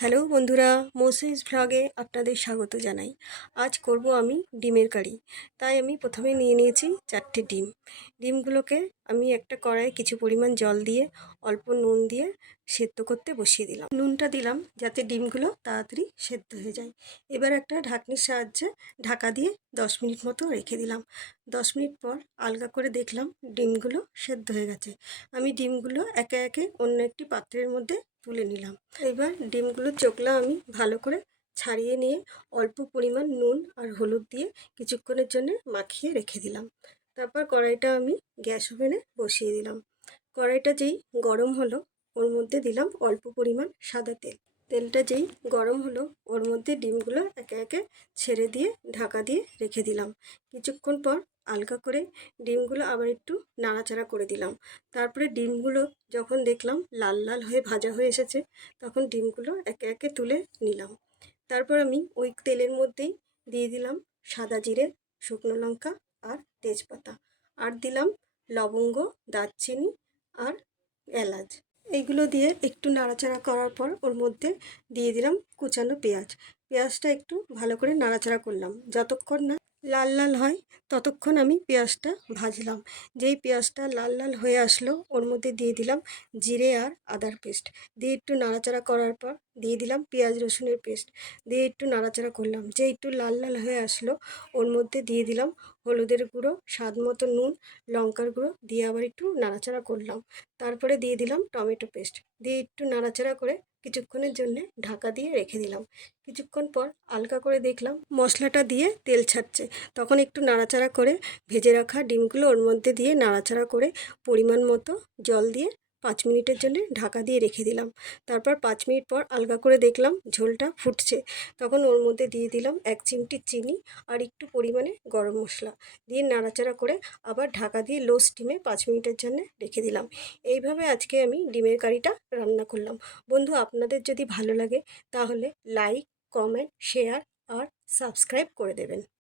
Hello বন্ধুরা, Moses ভ্লগে আপনাদের স্বাগত জানাই। আজ করব আমি ডিমের কারি। তাই আমি প্রথমে নিয়ে নিয়েছি চারটে ডিম। ডিমগুলোকে আমি একটা কড়াইয়ে কিছু পরিমাণ জল দিয়ে, অল্প নুন দিয়ে সেদ্ধ করতে বসিয়ে দিলাম। নুনটা দিলাম যাতে ডিমগুলো তাড়াতাড়ি সেদ্ধ হয়ে যায়। এবার একটা ঢাকনির সাহায্যে ঢাকা দিয়ে দশ মিনিট মতো রেখে দিলাম। দশ মিনিট পর আলগা করে দেখলাম ডিমগুলো সেদ্ধ হয়ে গেছে। আমি ডিমগুলো একে একে অন্য একটি পাত্রের মধ্যে তুলে নিলাম। এবার ডিমগুলো চোখলা আমি ভালো করে ছাড়িয়ে নিয়ে অল্প পরিমাণ নুন আর হলুদ দিয়ে কিছুক্ষণের জন্য মাখিয়ে রেখে দিলাম। তারপর কড়াইটা আমি গ্যাস ওভেনে বসিয়ে দিলাম। কড়াইটা যেই গরম হলো, ওর মধ্যে দিলাম অল্প পরিমাণ সাদা তেল। তেলটা যেই গরম হলো, ওর মধ্যে ডিমগুলো একে একে ছেড়ে দিয়ে ঢাকা দিয়ে রেখে দিলাম। কিছুক্ষণ পর আলগা করে ডিমগুলো আবার একটু নাড়াচাড়া করে দিলাম। তারপরে ডিমগুলো যখন দেখলাম লাল লাল হয়ে ভাজা হয়ে এসেছে, তখন ডিমগুলো একে একে তুলে নিলাম। তারপর আমি ওই তেলের মধ্যেই দিয়ে দিলাম সাদা জিরে, শুকনো লঙ্কা আর তেজপাতা। আর দিলাম লবঙ্গ, দারচিনি আর এলাচ। এইগুলো দিয়ে একটু নাড়াচাড়া করার পর ওর মধ্যে দিয়ে দিলাম কুচানো পেঁয়াজ। পেঁয়াজটা একটু ভালো করে নাড়াচাড়া করলাম। যতক্ষণ না লাল লাল হয়, ততক্ষণ আমি পেঁয়াজটা ভাজলাম। যেই পেঁয়াজটা লাল লাল হয়ে আসলো, ওর মধ্যে দিয়ে দিলাম জিরে আর আদার পেস্ট। দিয়ে একটু নাড়াচাড়া করার পর দিয়ে দিলাম পেঁয়াজ রসুনের পেস্ট। দিয়ে একটু নাড়াচাড়া করলাম। যে একটু লাল লাল হয়ে আসলো, ওর মধ্যে দিয়ে দিলাম হলুদের গুঁড়ো, স্বাদ মতো নুন, লঙ্কার গুঁড়ো দিয়ে আবার একটু নাড়াচাড়া করলাম। তারপরে দিয়ে দিলাম টমেটো পেস্ট। দিয়ে একটু নাড়াচাড়া করে কিছুক্ষণের জন্য ঢাকা দিয়ে রেখে দিলাম। কিছুক্ষণ পর আলকা করে দেখলাম মশলাটা দিয়ে তেল ছাড়ছে। তখন একটু নাড়াচাড়া করে ভেজে রাখা ডিমগুলো ওর মধ্যে দিয়ে নাড়াচাড়া করে পরিমাণ মতো জল দিয়ে পাঁচ মিনিটের জন্য ঢাকা দিয়ে রেখে দিলাম। তারপর পাঁচ মিনিট পর আলগা করে দেখলাম ঝোলটা ফুটছে। তখন ওর মধ্যে দিয়ে দিলাম এক চিমটি চিনি আর একটু পরিমাণে গরম মশলা। দিয়ে নাড়াচাড়া করে আবার ঢাকা দিয়ে লো স্টিমে পাঁচ মিনিটের জন্য রেখে দিলাম। এইভাবে আজকে আমি ডিমের কারিটা রান্না করলাম। বন্ধু, আপনাদের যদি ভালো লাগে তাহলে লাইক, কমেন্ট, শেয়ার আর সাবস্ক্রাইব করে দেবেন।